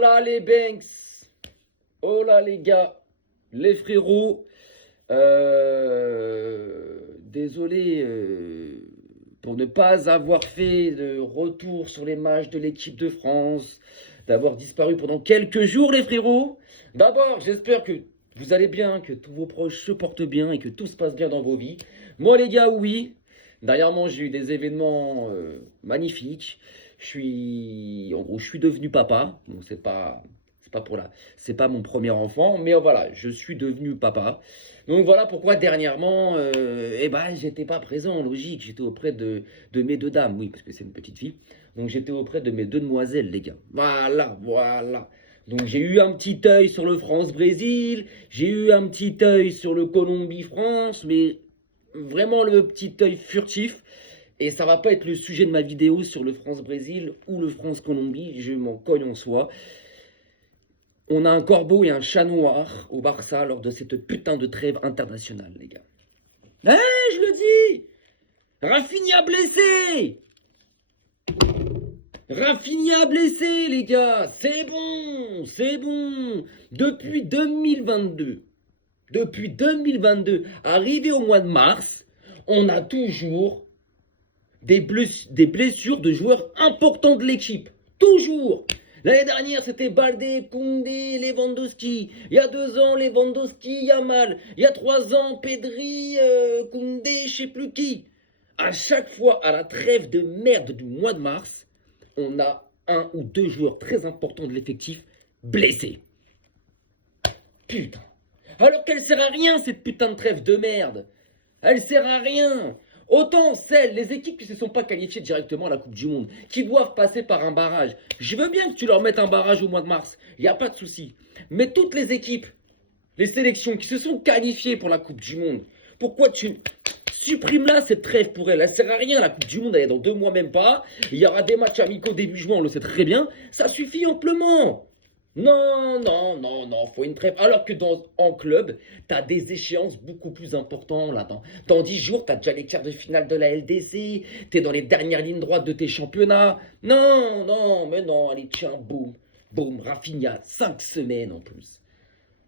là les Banks, oh là les gars, les frérots, désolé pour ne pas avoir fait de retour sur les matchs de l'équipe de France, d'avoir disparu pendant quelques jours les frérots. D'abord, j'espère que vous allez bien, que tous vos proches se portent bien et que tout se passe bien dans vos vies. Moi les gars, oui, dernièrement j'ai eu des événements magnifiques. En gros, je suis devenu papa. Donc c'est pas mon premier enfant, mais voilà, je suis devenu papa. Donc voilà pourquoi dernièrement, j'étais pas présent, logique. J'étais auprès de mes deux dames, oui, parce que c'est une petite fille. Donc j'étais auprès de mes deux demoiselles, les gars. Voilà. Donc j'ai eu un petit œil sur le France-Brésil, j'ai eu un petit œil sur le Colombie-France, mais vraiment le petit œil furtif. Et ça va pas être le sujet de ma vidéo sur le France-Brésil ou le France-Colombie, je m'en cogne en soi. On a un corbeau et un chat noir au Barça lors de cette putain de trêve internationale, les gars. Je le dis, Rafinha blessé. Rafinha blessé, les gars. C'est bon. Depuis 2022, arrivé au mois de mars, on a toujours des blessures de joueurs importants de l'équipe. Toujours. L'année dernière, c'était Baldé, Koundé, Lewandowski. Il y a 2 ans, Lewandowski, Yamal. Il y a 3 ans, Pedri, Koundé, je sais plus qui. À chaque fois, à la trêve de merde du mois de mars, on a 1 ou 2 joueurs très importants de l'effectif blessés. Putain. Alors qu'elle sert à rien, cette putain de trêve de merde. Elle sert à rien. Autant les équipes qui ne se sont pas qualifiées directement à la Coupe du Monde, qui doivent passer par un barrage. Je veux bien que tu leur mettes un barrage au mois de mars, il n'y a pas de souci. Mais toutes les équipes, les sélections qui se sont qualifiées pour la Coupe du Monde, pourquoi tu supprimes là cette trêve pour elle? Elle ne sert à rien, la Coupe du Monde, elle est dans 2 mois même pas. Il y aura des matchs amicaux début juin, on le sait très bien. Ça suffit amplement. Non, faut une trêve. Alors que en club, t'as des échéances beaucoup plus importantes là. Dans 10 jours, t'as déjà les quarts de finale de la LDC, t'es dans les dernières lignes droites de tes championnats. Mais non, allez, tiens, boum, Rafinha, 5 semaines en plus.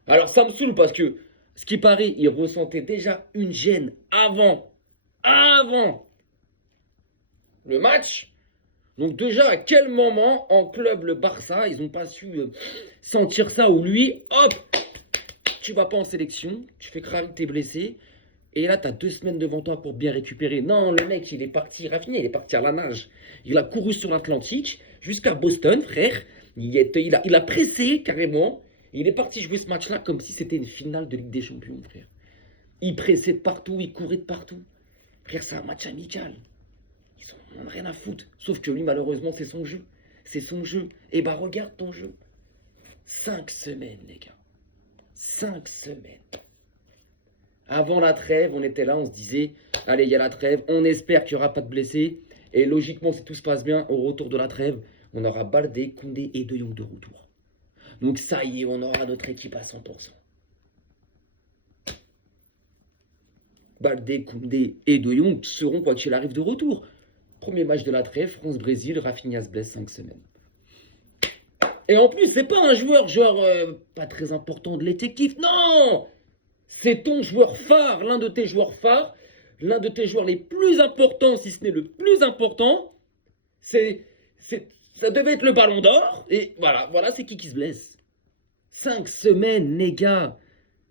Alors ça me saoule parce que, ce qui paraît, il ressentait déjà une gêne avant le match. Donc déjà, à quel moment en club le Barça, ils n'ont pas su sentir ça, où lui, hop, tu vas pas en sélection, tu fais cramer tes blessés, et là, tu as 2 semaines devant toi pour bien récupérer. Non, le mec, il est parti, Rafinha, il est parti à la nage. Il a couru sur l'Atlantique jusqu'à Boston, frère. Il a pressé carrément. Il est parti jouer ce match-là comme si c'était une finale de Ligue des Champions, frère. Il pressait de partout, il courait de partout. Frère, c'est un match amical. Ils en ont rien à foutre. Sauf que lui, malheureusement, c'est son jeu. C'est son jeu. Et bah, regarde ton jeu. 5 semaines, les gars. 5 semaines. Avant la trêve, on était là, on se disait, allez, il y a la trêve, on espère qu'il n'y aura pas de blessés. Et logiquement, si tout se passe bien, au retour de la trêve, on aura Baldé, Koundé et De Jong de retour. Donc ça y est, on aura notre équipe à 100%. Baldé, Koundé et De Jong seront, quoi qu'il arrive, de retour. Premier match de la trêve, France-Brésil, Rafinha se blesse 5 semaines. Et en plus, c'est pas un joueur genre pas très important de l'effectif. Non, c'est ton joueur phare, l'un de tes joueurs phares, l'un de tes joueurs les plus importants, si ce n'est le plus important. Ça devait être le Ballon d'Or. Et voilà, c'est qui se blesse. 5 semaines, les gars.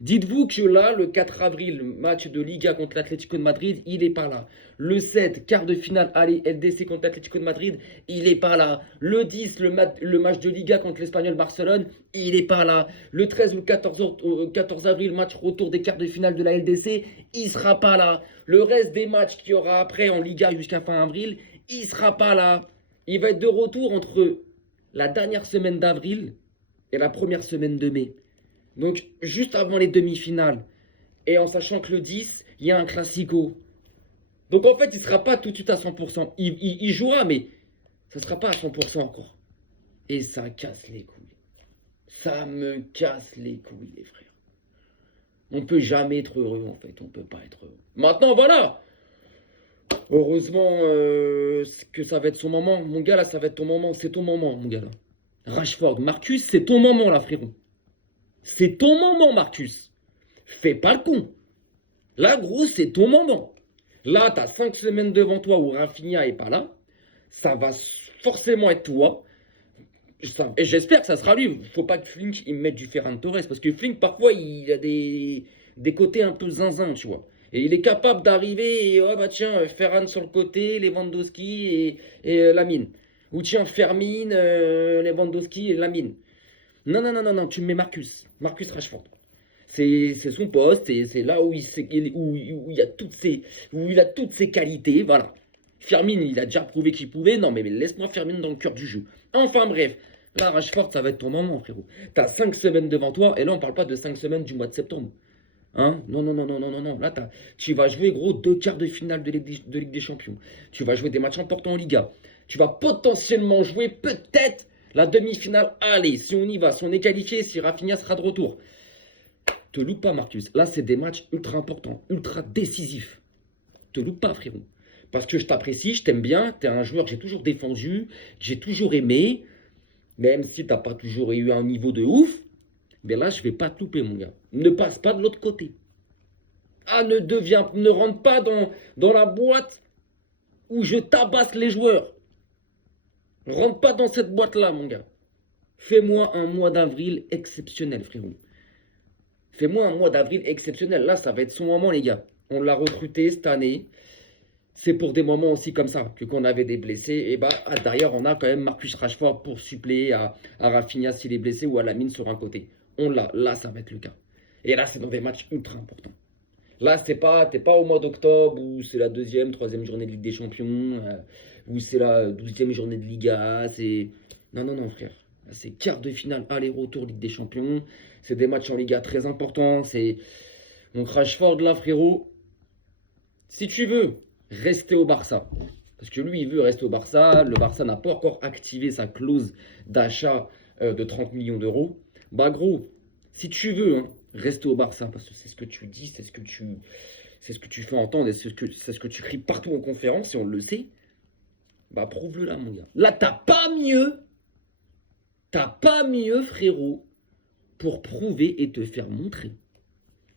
Dites-vous que là, le 4 avril, match de Liga contre l'Atlético de Madrid, il n'est pas là. Le 7, quart de finale, allez, LDC contre l'Atlético de Madrid, il n'est pas là. Le 10, le match de Liga contre l'Espagnol Barcelone, il n'est pas là. Le 13 ou le 14 avril, match retour des quarts de finale de la LDC, il ne sera pas là. Le reste des matchs qu'il y aura après en Liga jusqu'à fin avril, il ne sera pas là. Il va être de retour entre la dernière semaine d'avril et la première semaine de mai. Donc, juste avant les demi-finales. Et en sachant que le 10, il y a un classico. Donc, en fait, il ne sera pas tout de suite à 100%. Il jouera, mais ça ne sera pas à 100% encore. Et ça casse les couilles. Ça me casse les couilles, les frères. On ne peut jamais être heureux, en fait. On ne peut pas être heureux. Maintenant, voilà. Heureusement que ça va être son moment. Mon gars, là, ça va être ton moment. C'est ton moment, mon gars, là. Rashford, Marcus, c'est ton moment là, frérot. C'est ton moment, Marcus. Fais pas le con. Là, gros, c'est ton moment. Là, tu as 5 semaines devant toi où Rafinha est pas là. Ça va forcément être toi. Et j'espère que ça sera lui. Faut pas que Flink il me mette du Ferran Torres. Parce que Flink, parfois, il a des côtés un peu zinzin, tu vois. Et il est capable d'arriver et, oh bah tiens, Ferran sur le côté, Lewandowski et Lamine. Ou tiens, Fermin, Lewandowski et Lamine. Non, non, non, non, non, tu me mets Marcus. Marcus Rashford. C'est son poste, c'est là où où il a toutes ses qualités, voilà. Firmine, il a déjà prouvé qu'il pouvait, non mais laisse-moi Firmine dans le cœur du jeu. Enfin bref, là Rashford, ça va être ton moment frérot. T'as 5 semaines devant toi, et là on parle pas de 5 semaines du mois de septembre. Hein? Non, non, non, non, non, non, non. Là, tu vas jouer gros 2 quarts de finale de Ligue des Champions. Tu vas jouer des matchs importants en Liga. Tu vas potentiellement jouer peut-être la demi-finale. Allez, si on y va, si on est qualifié, si Rafinha sera de retour. Te loupe pas, Marcus. Là, c'est des matchs ultra importants, ultra décisifs. Te loupe pas, frérot. Parce que je t'apprécie, je t'aime bien. Tu es un joueur que j'ai toujours défendu, que j'ai toujours aimé. Même si tu n'as pas toujours eu un niveau de ouf. Mais là, je vais pas te louper, mon gars. Ne passe pas de l'autre côté. Ah, ne rentre pas dans la boîte où je tabasse les joueurs. Rentre pas dans cette boîte-là, mon gars. Fais-moi un mois d'avril exceptionnel, frérot. Fais-moi un mois d'avril exceptionnel. Là, ça va être son moment, les gars. On l'a recruté cette année. C'est pour des moments aussi comme ça que quand on avait des blessés. Et bah, derrière, on a quand même Marcus Rashford pour suppléer à Rafinha s'il est blessé ou à Lamine sur un côté. On l'a. Là, ça va être le cas. Et là, c'est dans des matchs ultra importants. Là, t'es pas au mois d'octobre où c'est la 2e, 3e journée de Ligue des Champions, où c'est la 12e journée de Liga. Non, non, non, frère. C'est quart de finale, aller-retour Ligue des Champions. C'est des matchs en Liga très importants. Donc Rashford, là, frérot, si tu veux rester au Barça, parce que lui, il veut rester au Barça. Le Barça n'a pas encore activé sa clause d'achat de 30 millions d'euros. Bah, gros, si tu veux rester au Barça, parce que c'est ce que tu dis, c'est ce que tu fais entendre et c'est ce que tu cries partout en conférence, et on le sait, bah prouve-le là, mon gars. Là, t'as pas mieux, frérot, pour prouver et te faire montrer.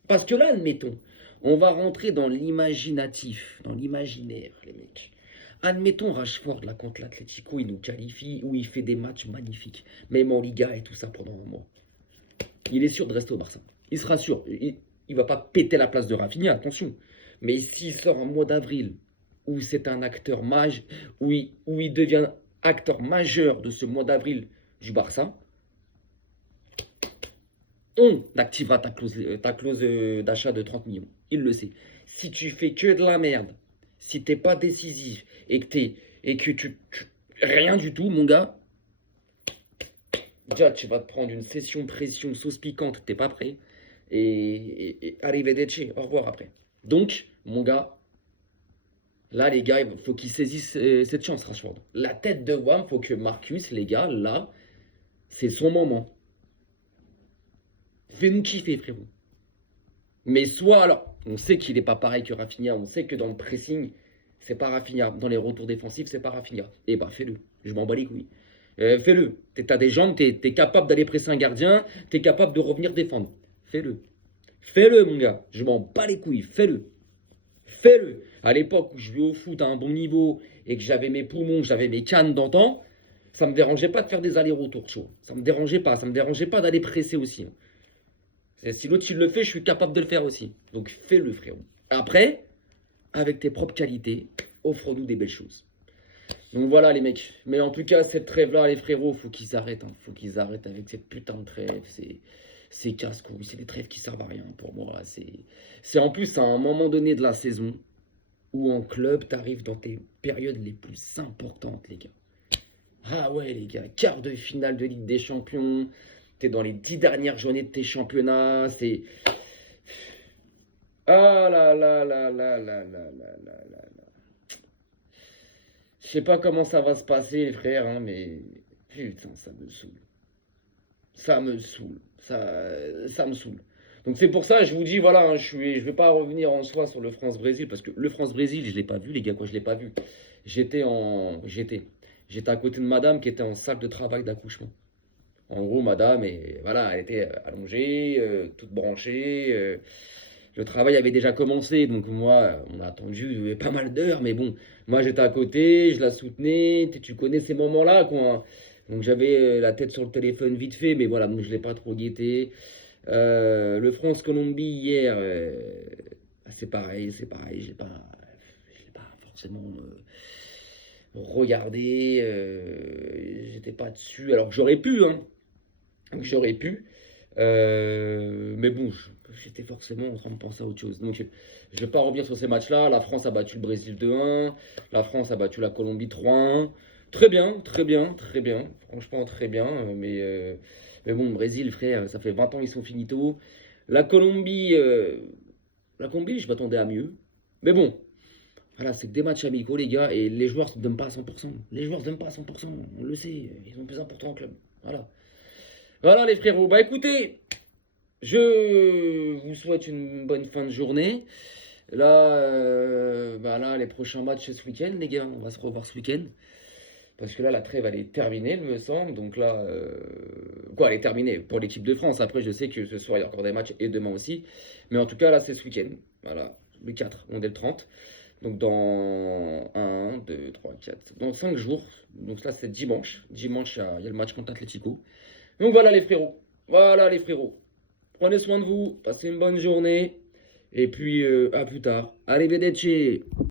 Parce que là, admettons, on va rentrer dans l'imaginatif, dans l'imaginaire, les mecs. Admettons Rashford, là, contre l'Atlético, il nous qualifie, où il fait des matchs magnifiques, même en Liga et tout ça pendant un mois. Il est sûr de rester au Barça. Il sera sûr. Il ne va pas péter la place de Rafinha, attention. Mais s'il sort en mois d'avril, où c'est un acteur où il devient acteur majeur de ce mois d'avril du Barça, on activera ta clause d'achat de 30 millions. Il le sait. Si tu fais que de la merde, si t'es pas décisif et que tu rien du tout, mon gars, déjà tu vas te prendre une session pression sauce piquante, t'es pas prêt. Et arrivederci, au revoir après. Donc, mon gars, là les gars, il faut qu'ils saisissent cette chance, Rashford. La tête de WAM, faut que Marcus, les gars, là, c'est son moment. Fais-nous kiffer, frérot. Mais soit, alors, on sait qu'il n'est pas pareil que Rafinha, on sait que dans le pressing, c'est pas Rafinha. Dans les retours défensifs, c'est pas Rafinha. Eh bah, fais-le. Je m'en bats les couilles. Fais-le. T'as des jambes, t'es capable d'aller presser un gardien, t'es capable de revenir défendre. Fais-le. Fais-le, mon gars. Je m'en bats les couilles. Fais-le. Fais-le. À l'époque où je jouais au foot à un bon niveau et que j'avais mes poumons, que j'avais mes cannes d'antan, ça me dérangeait pas de faire des allers-retours, chaud. Ça me dérangeait pas. Ça me dérangeait pas d'aller presser aussi. Si l'autre il le fait, je suis capable de le faire aussi. Donc fais-le, frérot. Après, avec tes propres qualités, offre-nous des belles choses. Donc voilà les mecs. Mais en tout cas, cette trêve-là, les frérots, faut qu'ils arrêtent. Faut qu'ils arrêtent avec cette putain de trêve. C'est casse-couille. C'est des trêves qui servent à rien pour moi. C'est en plus à un moment donné de la saison où en club, t'arrives dans tes périodes les plus importantes, les gars. Ah ouais, les gars. Quart de finale de Ligue des Champions. T'es dans les 10 dernières journées de tes championnats. C'est... Ah là là là là là là là là là là. Je sais pas comment ça va se passer, les frères, mais putain, ça me saoule. Ça me saoule. Ça me saoule. Donc c'est pour ça, je vous dis, voilà, je vais pas revenir en soi sur le France-Brésil, parce que le France-Brésil, je l'ai pas vu, les gars, quoi, je l'ai pas vu. J'étais à côté de madame qui était en salle de travail d'accouchement. En gros, madame, et voilà, elle était allongée, toute branchée. Le travail avait déjà commencé, donc moi, on a attendu pas mal d'heures, mais bon, moi j'étais à côté, je la soutenais, tu connais ces moments-là, quoi, hein. Donc j'avais la tête sur le téléphone vite fait, mais voilà, donc je l'ai pas trop guetté. Le France-Colombie hier, c'est pareil, je l'ai pas forcément regardé, j'étais pas dessus, alors que j'aurais pu, hein, j'aurais pu. Mais bon, j'étais forcément en train de penser à autre chose. Donc, je ne vais pas revenir sur ces matchs-là. La France a battu le Brésil 2-1. La France a battu la Colombie 3-1. Très bien, très bien, très bien. Franchement, très bien. Mais bon, le Brésil, frère, ça fait 20 ans ils sont finito. La Colombie, la Colombie, je m'attendais à mieux. Mais bon, voilà, c'est que des matchs amicaux, les gars. Et les joueurs ne se donnent pas à 100%. Les joueurs ne se donnent pas à 100%. On le sait. Ils sont plus importants en club. Voilà. Voilà, les frérots. Bah écoutez. Je vous souhaite une bonne fin de journée. Là, là, les prochains matchs c'est ce week-end, les gars. On va se revoir ce week-end. Parce que là, la trêve, elle est terminée, il me semble. Donc là, quoi, elle est terminée pour l'équipe de France. Après, je sais que ce soir, il y a encore des matchs et demain aussi. Mais en tout cas, là, c'est ce week-end. Voilà, le 4, on est le 30. Donc dans 1, 2, 3, 4, dans 5 jours. Donc là, c'est dimanche. Dimanche, il y a le match contre Atlético. Donc voilà, les frérots. Voilà, les frérots. Prenez soin de vous, passez une bonne journée, et puis à plus tard. Arrivederci!